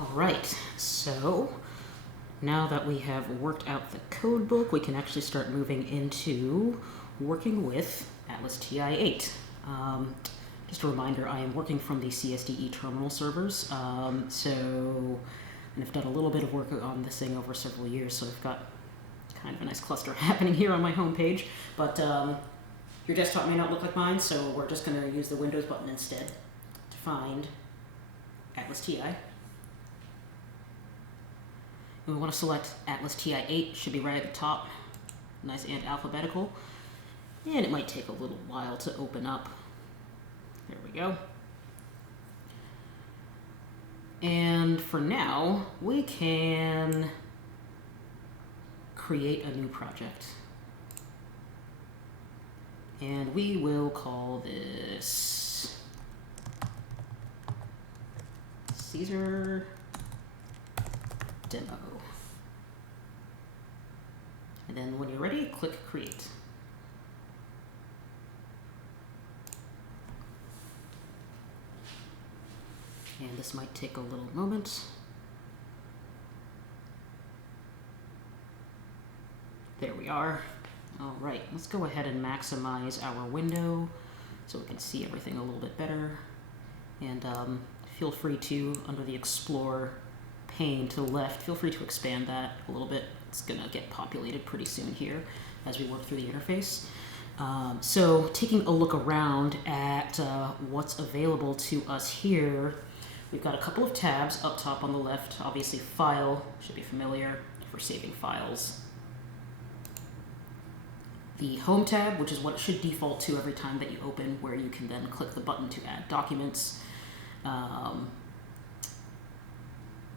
All right, so now that we have worked out the code book, we can actually start moving into working with Atlas.ti 8. Just a reminder, I am working from the CSDE terminal servers, and I've done a little bit of work on this thing over several years, so I've got kind of a nice cluster happening here on my homepage. But your desktop may not look like mine, so we're just going to use the Windows button instead to find Atlas.ti. And we want to select Atlas.ti 8, should be right at the top, nice and alphabetical. And it might take a little while to open up. There we go. And for now, we can create a new project. And we will call this Caesar Demo. And then when you're ready, click Create. And this might take a little moment. There we are. All right, let's go ahead and maximize our window so we can see everything a little bit better. And feel free to, under the Explore pane to the left, feel free to expand that a little bit. It's gonna get populated pretty soon here as we work through the interface. So taking a look around at what's available to us here, we've got a couple of tabs up top on the left. Obviously, File should be familiar for saving files. The Home tab, which is what it should default to every time that you open, where you can then click the button to add documents,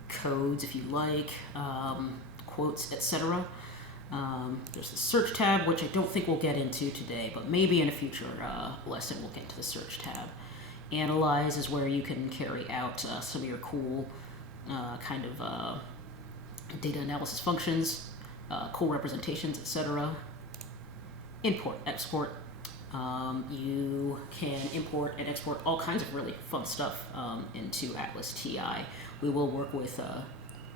codes if you like, quotes, etc. There's the Search tab, which I don't think we'll get into today, but maybe in a future lesson we'll get to the Search tab. Analyze is where you can carry out some of your cool data analysis functions, cool representations, etc. Import, export. You can import and export all kinds of really fun stuff into Atlas.ti. We will work with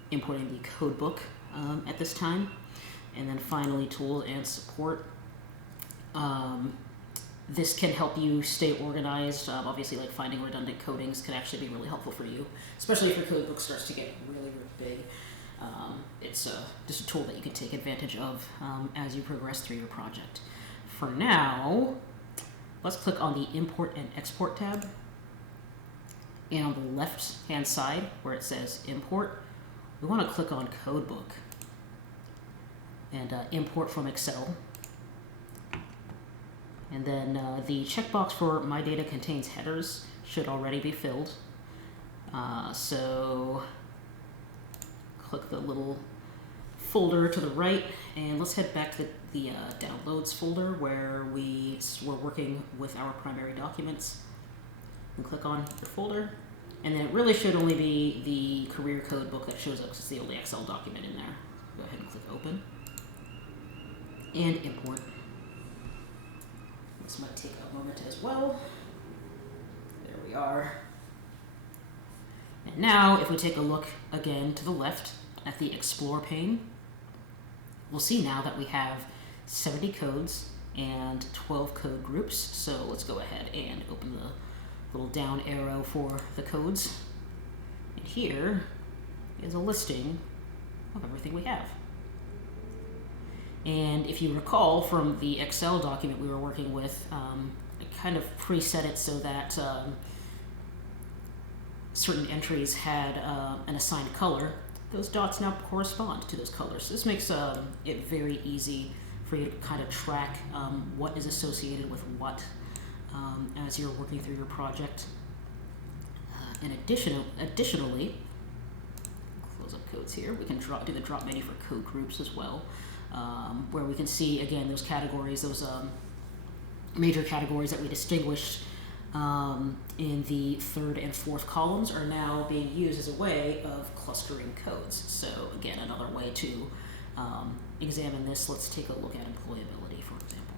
importing the codebook at this time. And then finally, tools and support. This can help you stay organized. Obviously, like finding redundant codings can actually be really helpful for you, especially if your codebook starts to get really, really big. It's just a tool that you can take advantage of as you progress through your project. For now, let's click on the Import and Export tab. And on the left-hand side, where it says Import, we want to click on Codebook and import from Excel. And then the checkbox for My Data Contains Headers should already be filled. So click the little folder to the right, and let's head back to the Downloads folder where we're working with our primary documents. And click on your folder, and then it really should only be the career code book that shows up because it's the only Excel document in there. Go ahead and click Open and Import. This might take a moment as well. There we are. And now, if we take a look again to the left at the Explore pane, we'll see now that we have 70 codes and 12 code groups. So let's go ahead and open the little down arrow for the codes. And here is a listing of everything we have. And if you recall from the Excel document we were working with, I kind of preset it so that certain entries had an assigned color. Those dots now correspond to those colors. This makes it very easy for you to kind of track what is associated with what as you're working through your project. And additionally, close up codes here, we can do the drop menu for code groups as well, where we can see, again, those categories, those major categories that we distinguished in the third and fourth columns are now being used as a way of clustering codes. So again, another way to examine this. Let's take a look at employability, for example.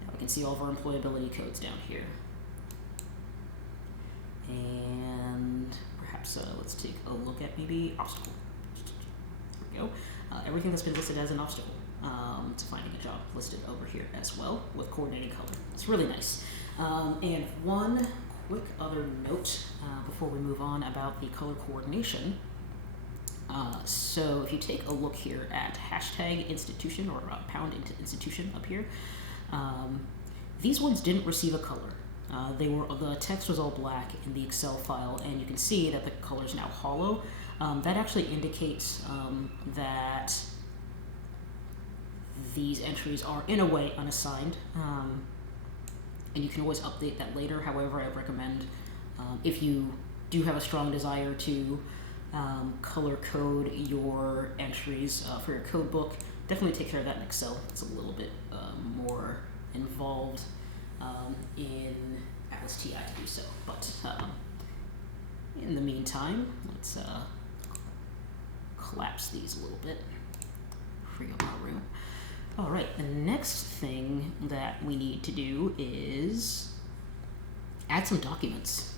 Now we can see all of our employability codes down here. And perhaps let's take a look at maybe obstacle. There we go. Everything that's been listed as an obstacle to finding a job listed over here as well with coordinated color. It's really nice. And one quick other note before we move on about the color coordination. So if you take a look here at hashtag institution or pound institution up here, these ones didn't receive a color. The text was all black in the Excel file, and you can see that the color is now hollow. That actually indicates that these entries are in a way unassigned, and you can always update that later. However, I recommend if you do have a strong desire to color code your entries for your code book, definitely take care of that in Excel. It's a little bit more involved in Atlas.ti to do so. But in the meantime, let's collapse these a little bit, free up our room. All right, the next thing that we need to do is add some documents.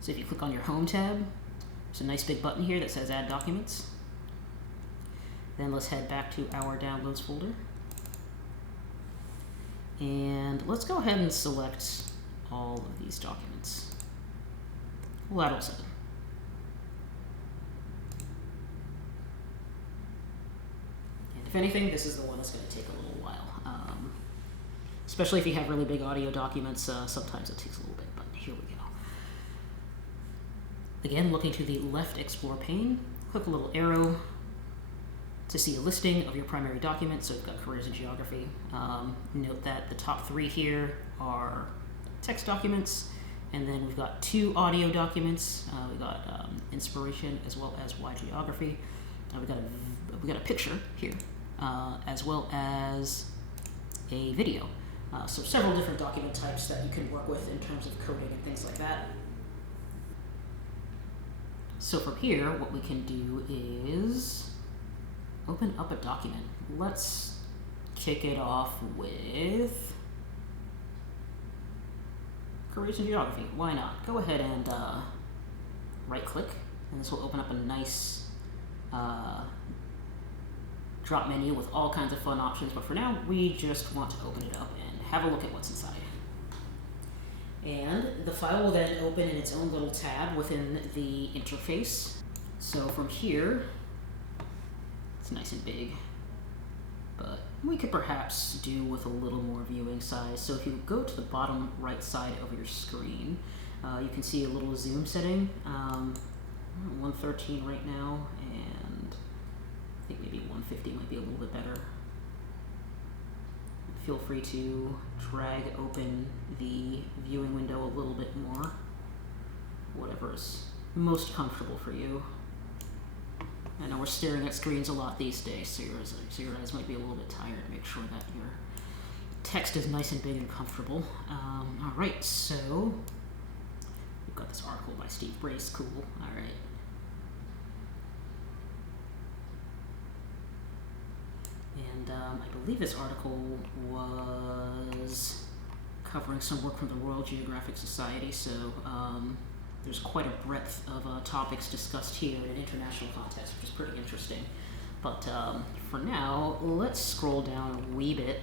So if you click on your Home tab, there's a nice big button here that says Add Documents. Then let's head back to our Downloads folder. And let's go ahead and select all of these documents. Lateral 7. And if anything, this is the one that's going to take a little while. Especially if you have really big audio documents, sometimes it takes a little bit, but here we go. Again, looking to the left Explore pane, click a little arrow to see a listing of your primary documents. So we've got careers and geography. Note that the top 3 here are text documents, and then we've got 2 audio documents. We've got inspiration as well as why geography. We got a picture here, as well as a video. So several different document types that you can work with in terms of coding and things like that. So from here, what we can do is open up a document. Let's kick it off with careers and geography. Why not? Go ahead and right-click, and this will open up a nice drop menu with all kinds of fun options. But for now, we just want to open it up and have a look at what's inside. And the file will then open in its own little tab within the interface. So from here, it's nice and big, but we could perhaps do with a little more viewing size. So if you go to the bottom right side of your screen, you can see a little zoom setting, 113 right now, and I think maybe 150 might be a little bit better. Feel free to drag open the viewing window a little bit more, whatever is most comfortable for you. I know we're staring at screens a lot these days, so your eyes might be a little bit tired. Make sure that your text is nice and big and comfortable. All right, so we've got this article by Steve Brace. Cool. All right. And I believe this article was covering some work from the Royal Geographic Society, so there's quite a breadth of topics discussed here in an international context, which is pretty interesting. But for now, let's scroll down a wee bit,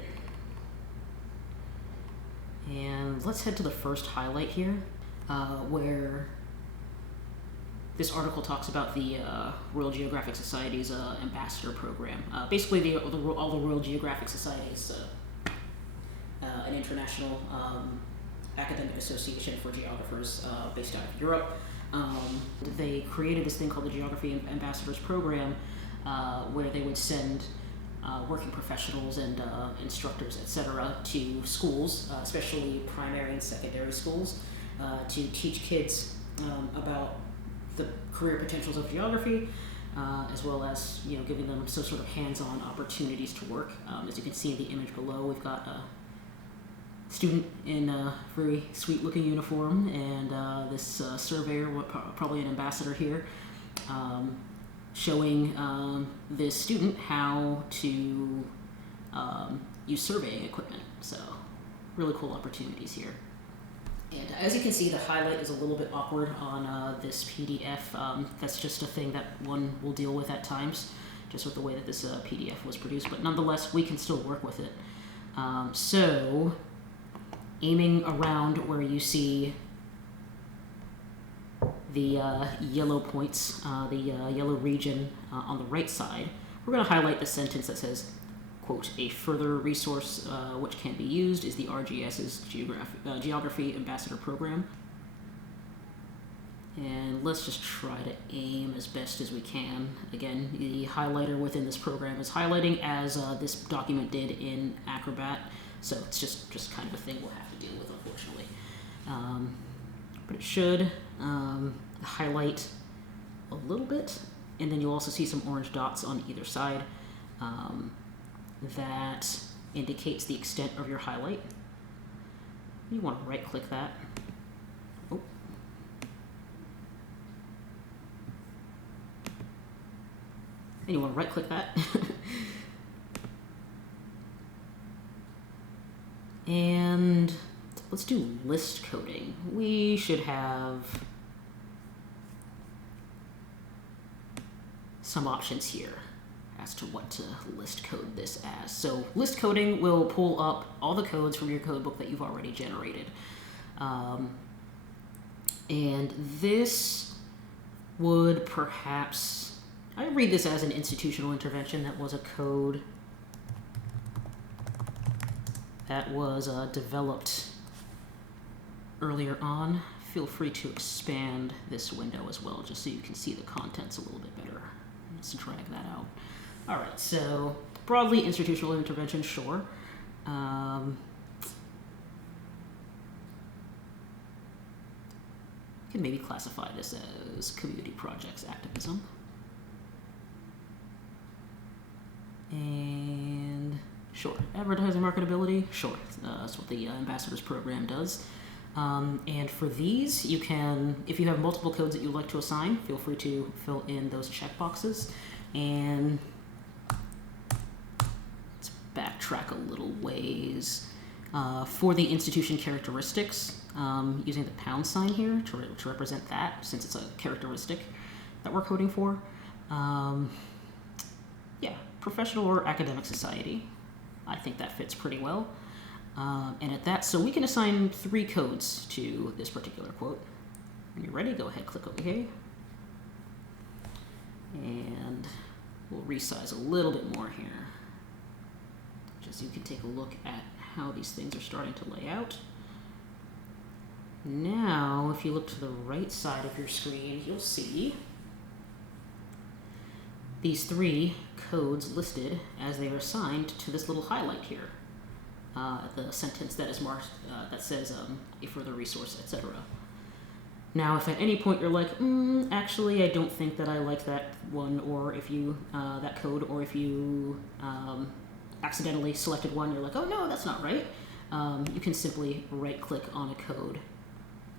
and let's head to the first highlight here, where this article talks about the Royal Geographic Society's ambassador program. Basically, all the Royal Geographic Societies, an international academic association for geographers based out of Europe. They created this thing called the Geography Ambassadors Program, where they would send working professionals and instructors, etc., to schools, especially primary and secondary schools, to teach kids about the career potentials of geography, as well as giving them some sort of hands-on opportunities to work. As you can see in the image below, we've got a student in a very sweet-looking uniform, and this surveyor, probably an ambassador here, showing this student how to use surveying equipment. So really cool opportunities here. And as you can see, the highlight is a little bit awkward on this PDF. That's just a thing that one will deal with at times, just with the way that this PDF was produced. But nonetheless, we can still work with it. So, aiming around where you see the yellow points, the yellow region on the right side, we're going to highlight the sentence that says, quote, a further resource which can be used is the RGS's Geography Ambassador Program. And let's just try to aim as best as we can. Again, the highlighter within this program is highlighting as this document did in Acrobat, so it's just kind of a thing we'll have to deal with, unfortunately. But it should highlight a little bit, and then you'll also see some orange dots on either side. That indicates the extent of your highlight. You want to right click that. Oh. And you want to right click that. And let's do list coding. We should have some options here as to what to list code this as. So list coding will pull up all the codes from your codebook that you've already generated. And this would perhaps, I read this as an institutional intervention. That was a code that was developed earlier on. Feel free to expand this window as well, just so you can see the contents a little bit better. Let's drag that out. All right, so broadly institutional intervention, sure. You can maybe classify this as community projects activism. And sure, advertising marketability, sure. That's what the Ambassadors Program does. And for these, you can, if you have multiple codes that you'd like to assign, feel free to fill in those checkboxes. And let's backtrack a little ways. For the institution characteristics, using the pound sign here to represent that, since it's a characteristic that we're coding for. Yeah, professional or academic society. I think that fits pretty well. And at that, so we can assign 3 codes to this particular quote. When you're ready, go ahead, click OK. And we'll resize a little bit more here, just so you can take a look at how these things are starting to lay out. Now, if you look to the right side of your screen, you'll see these 3 codes listed as they are assigned to this little highlight here. The sentence that is marked that says a further resource, etc. Now, if at any point you're like, actually, I don't think that I like that one, or if you that code, or if you accidentally selected one, you're like, oh no, that's not right. You can simply right-click on a code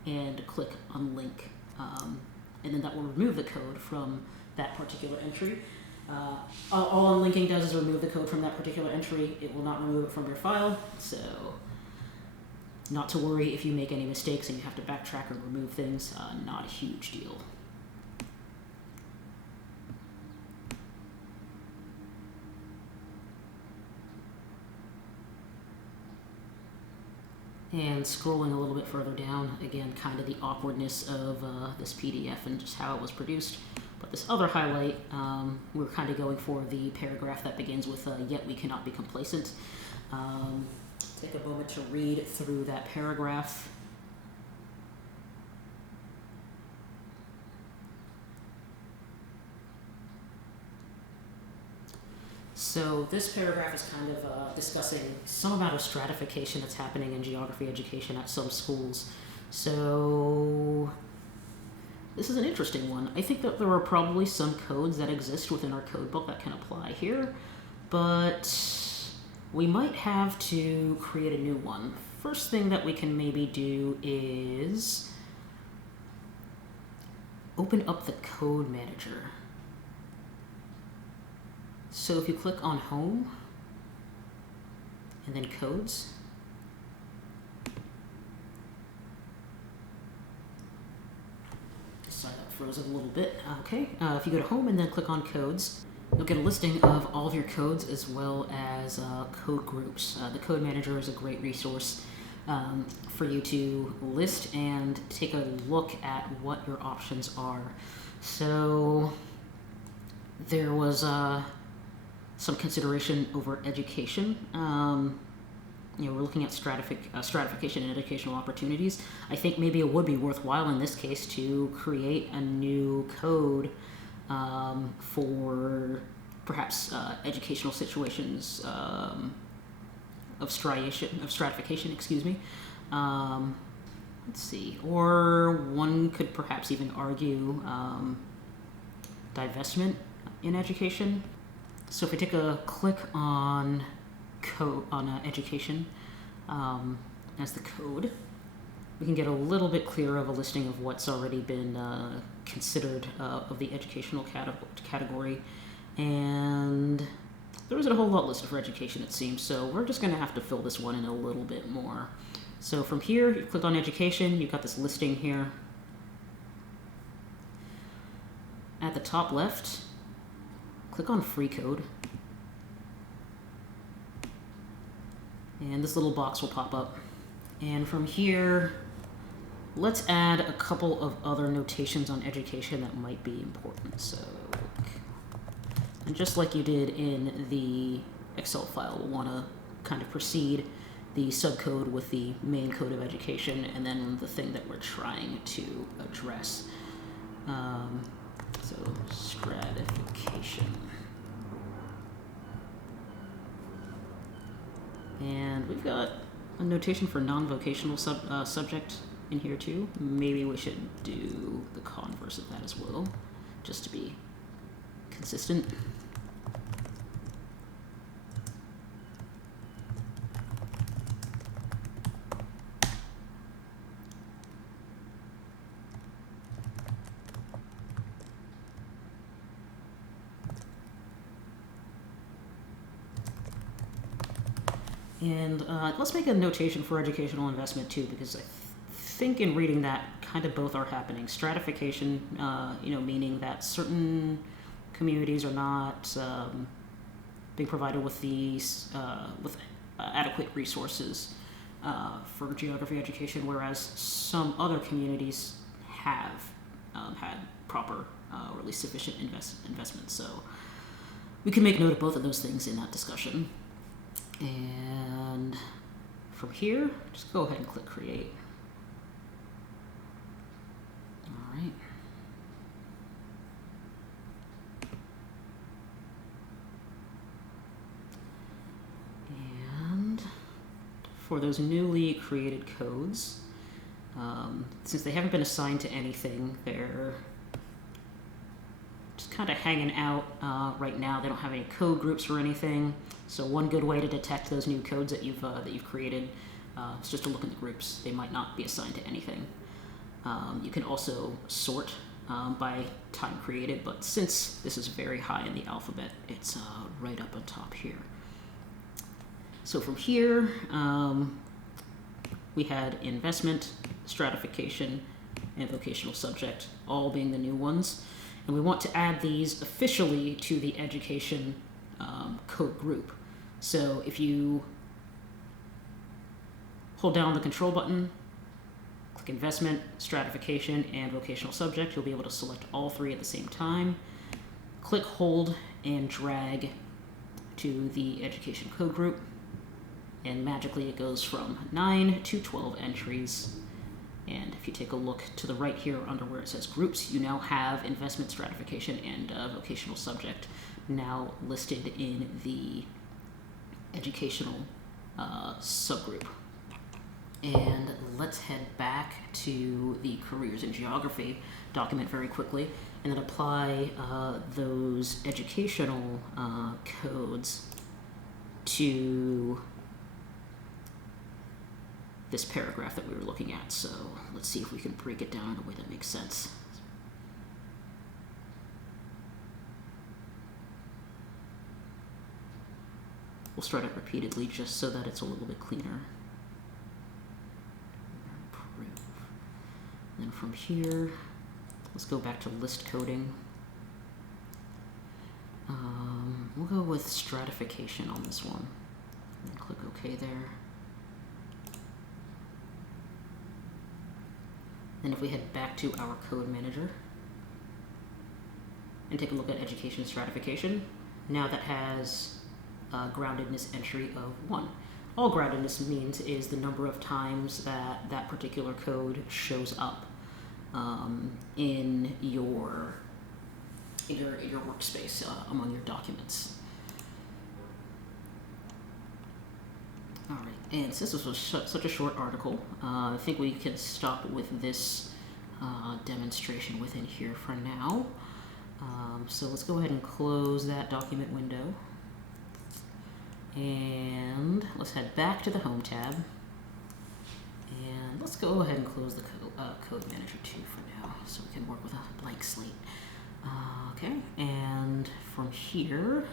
and click unlink, and then that will remove the code from that particular entry. All unlinking does is remove the code from that particular entry. It will not remove it from your file, so not to worry if you make any mistakes and you have to backtrack or remove things. Not a huge deal. And scrolling a little bit further down, again, kind of the awkwardness of this PDF and just how it was produced. But this other highlight, we're kind of going for the paragraph that begins with, yet we cannot be complacent. Take a moment to read through that paragraph. So this paragraph is kind of discussing some amount of stratification that's happening in geography education at some schools. So this is an interesting one. I think that there are probably some codes that exist within our code book that can apply here, but we might have to create a new one. First thing that we can maybe do is open up the code manager. So if you click on Home and then Codes, froze it a little bit. Okay, if you go to Home and then click on Codes, you'll get a listing of all of your codes as well as code groups. The Code Manager is a great resource for you to list and take a look at what your options are. So there was some consideration over education. We're looking at stratification and educational opportunities. I think maybe it would be worthwhile in this case to create a new code for perhaps educational situations of stratification, excuse me. Let's see. Or one could perhaps even argue divestment in education. So if we take a click on education as the code, we can get a little bit clearer of a listing of what's already been considered of the educational category. And there isn't a whole lot listed for education, it seems, so we're just going to have to fill this one in a little bit more. So from here, you click on education, you've got this listing here. At the top left, click on free code. And this little box will pop up. And from here, let's add a couple of other notations on education that might be important. So, and just like you did in the Excel file, we'll want to kind of precede the subcode with the main code of education and then the thing that we're trying to address. So, stratification. And we've got a notation for non-vocational subject in here too. Maybe we should do the converse of that as well, just to be consistent. And let's make a notation for educational investment too, because I think in reading that, kind of both are happening. Stratification, meaning that certain communities are not being provided with these adequate resources for geography education, whereas some other communities have had proper or at least sufficient investment. So we can make note of both of those things in that discussion. And from here, just go ahead and click create. All right. And for those newly created codes, since they haven't been assigned to anything, they're just kind of hanging out right now. They don't have any code groups or anything. So one good way to detect those new codes that you've created is just to look in the groups. They might not be assigned to anything. You can also sort by time created, but since this is very high in the alphabet, it's right up on top here. So from here, we had investment, stratification, and vocational subject, all being the new ones. And we want to add these officially to the education code group. So if you hold down the control button, click investment, stratification, and vocational subject, you'll be able to select all three at the same time. Click, hold, and drag to the education code group. And magically it goes from 9 to 12 entries. And if you take a look to the right here under where it says groups, you now have investment, stratification, and vocational subject now listed in the educational subgroup. And let's head back to the careers in geography document very quickly and then apply those educational codes to this paragraph that we were looking at. So let's see if we can break it down in a way that makes sense. We'll start it repeatedly just so that it's a little bit cleaner. Then from here, Let's go back to list coding. We'll go with stratification on this one. And click OK there. Then if we head back to our code manager and take a look at education stratification, now that has a groundedness entry of 1. All groundedness means is the number of times that that particular code shows up in your workspace among your documents. All right, and since this was such a short article, I think we can stop with this demonstration within here for now. So let's go ahead and close that document window. And let's head back to the Home tab. And let's go ahead and close the Code Manager too for now, so we can work with a blank slate. Okay, and from here,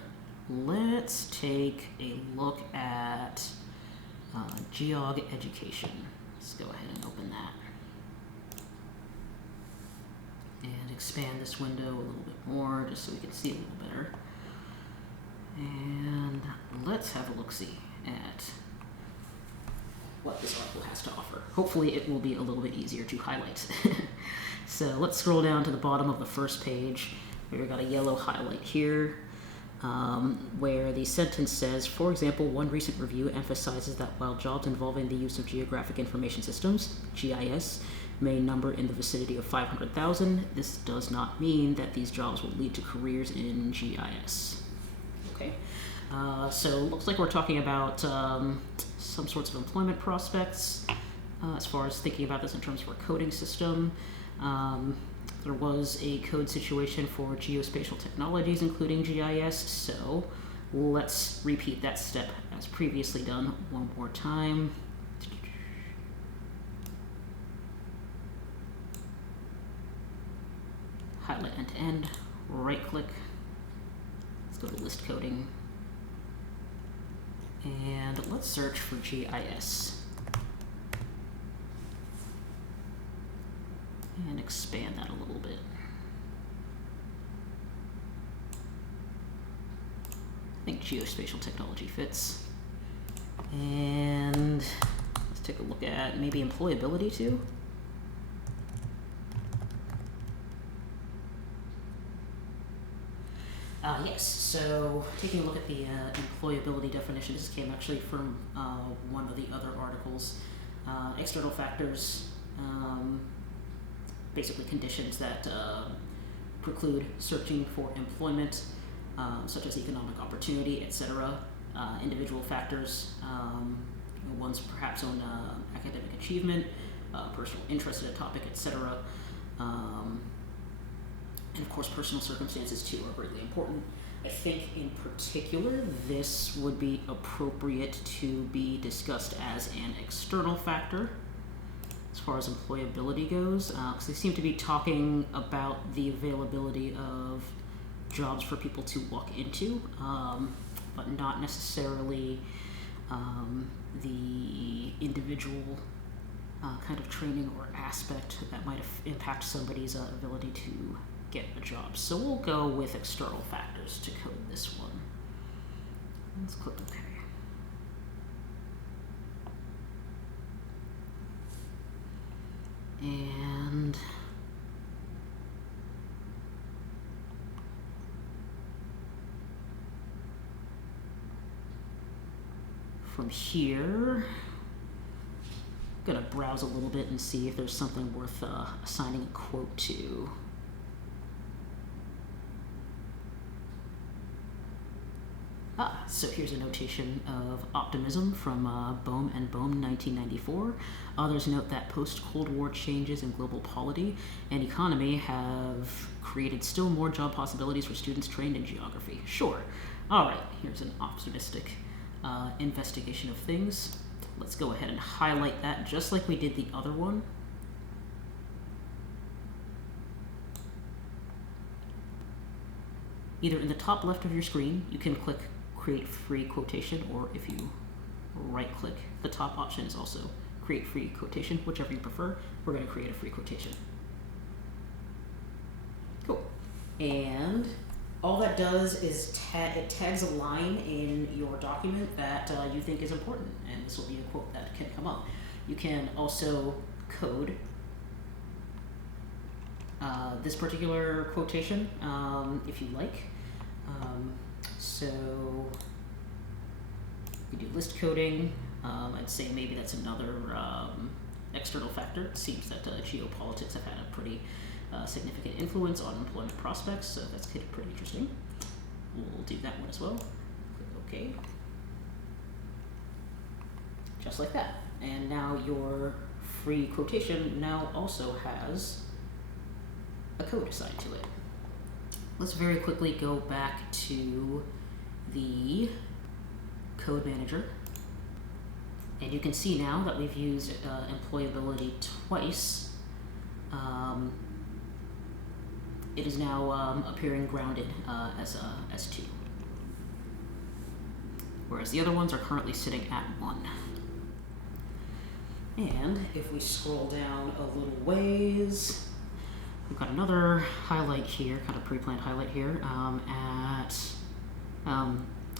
let's take a look at Geog Education. Let's go ahead and open that. And expand this window a little bit more, just so we can see a little better. And let's have a look-see at what this article has to offer. Hopefully it will be a little bit easier to highlight. So let's scroll down to the bottom of the first page. We've got a yellow highlight here where the sentence says, for example, one recent review emphasizes that while jobs involving the use of geographic information systems, GIS, may number in the vicinity of 500,000, this does not mean that these jobs will lead to careers in GIS. Okay, so looks like we're talking about some sorts of employment prospects as far as thinking about this in terms of our coding system. There was a code situation for geospatial technologies, including GIS, so let's repeat that step as previously done one more time. Highlight end to end, right click, let's go to list coding, and let's search for GIS. And expand that a little bit. I think geospatial technology fits. And let's take a look at maybe employability too. Yes, so taking a look at the employability definition, this came actually from one of the other articles. External factors, basically conditions that preclude searching for employment, such as economic opportunity, etc. Individual factors, one's perhaps own academic achievement, personal interest in a topic, etc. And of course, personal circumstances too are greatly important. I think in particular, this would be appropriate to be discussed as an external factor as far as employability goes, because they seem to be talking about the availability of jobs for people to walk into, but not necessarily the individual kind of training or aspect that might impact somebody's ability to get a job. So we'll go with external factors to code this one. Let's click OK. And from here, I'm gonna browse a little bit and see if there's something worth assigning a quote to. So here's a notation of optimism from Bohm and Bohm, 1994. Others note that post-Cold War changes in global polity and economy have created still more job possibilities for students trained in geography. Sure. All right, here's an optimistic investigation of things. Let's go ahead and highlight that just like we did the other one. Either in the top left of your screen, you can click Create Free Quotation, or if you right-click, the top option is also Create Free Quotation, whichever you prefer. We're going to create a free quotation. And all that does is it tags a line in your document that you think is important, and this will be a quote that can come up. You can also code this particular quotation if you like. So you do list coding. I'd say maybe that's another external factor. It seems that geopolitics have had a pretty significant influence on employment prospects, so that's pretty interesting. We'll do that one as well. Click OK. Just like that. And now your free quotation now also has a code assigned to it. Let's very quickly go back to the code manager. And you can see now that we've used employability twice. It is now appearing grounded as 2. Whereas the other ones are currently sitting at 1. And if we scroll down a little ways, we've got another highlight here, kind of pre-planned highlight here,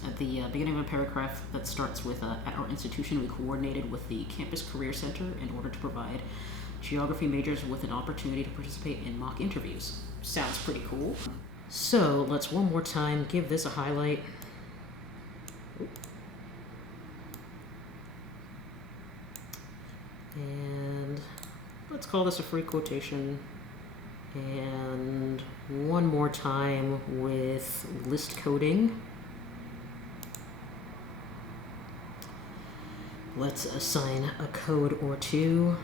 at the beginning of a paragraph that starts with, at our institution, we coordinated with the Campus Career Center in order to provide geography majors with an opportunity to participate in mock interviews. Sounds pretty cool. So let's one more time give this a highlight. And let's call this a free quotation. And one more time with list coding. Let's assign a code or 2.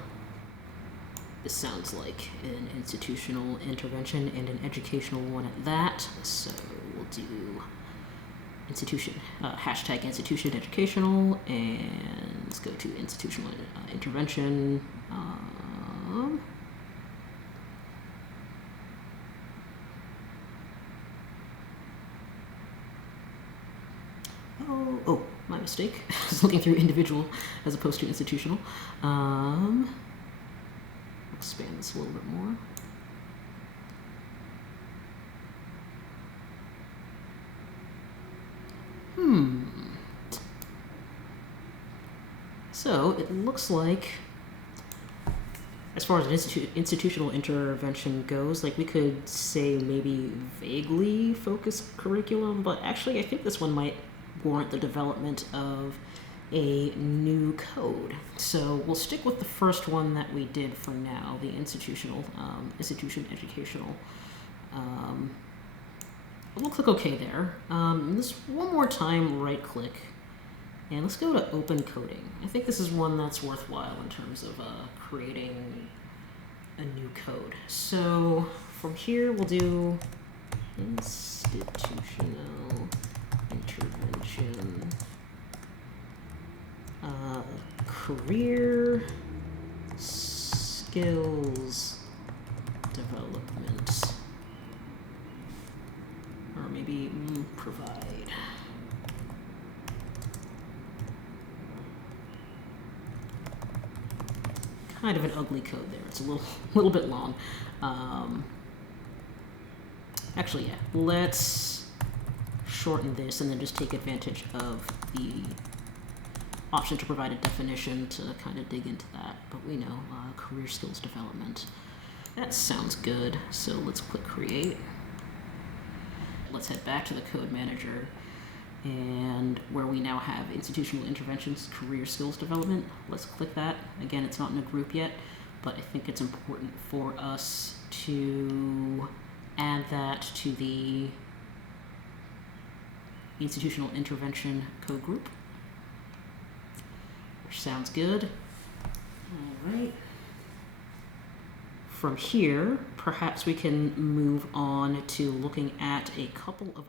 This sounds like an institutional intervention and an educational one at that. So we'll do hashtag institution educational, and let's go to institutional intervention. Oh, my mistake. I was looking through individual as opposed to institutional. Expand this a little bit more. So it looks like, as far as an institutional intervention goes, like we could say maybe vaguely focused curriculum, but actually I think this one might warrant the development of a new code. So we'll stick with the first one that we did for now, the institution educational. We'll click OK there. This one more time, right click, and let's go to open coding. I think this is one that's worthwhile in terms of creating a new code. So from here we'll do institutional intervention, career skills development, or maybe provide. Kind of an ugly code there. It's a little bit long. Actually, yeah. Let's shorten this and then just take advantage of the option to provide a definition to kind of dig into that. But we know career skills development. That sounds good. So let's click create. Let's head back to the code manager, and where we now have institutional interventions, career skills development. Let's click that. Again, it's not in a group yet, but I think it's important for us to add that to the institutional intervention code group, which sounds good. All right. From here, perhaps we can move on to looking at a couple of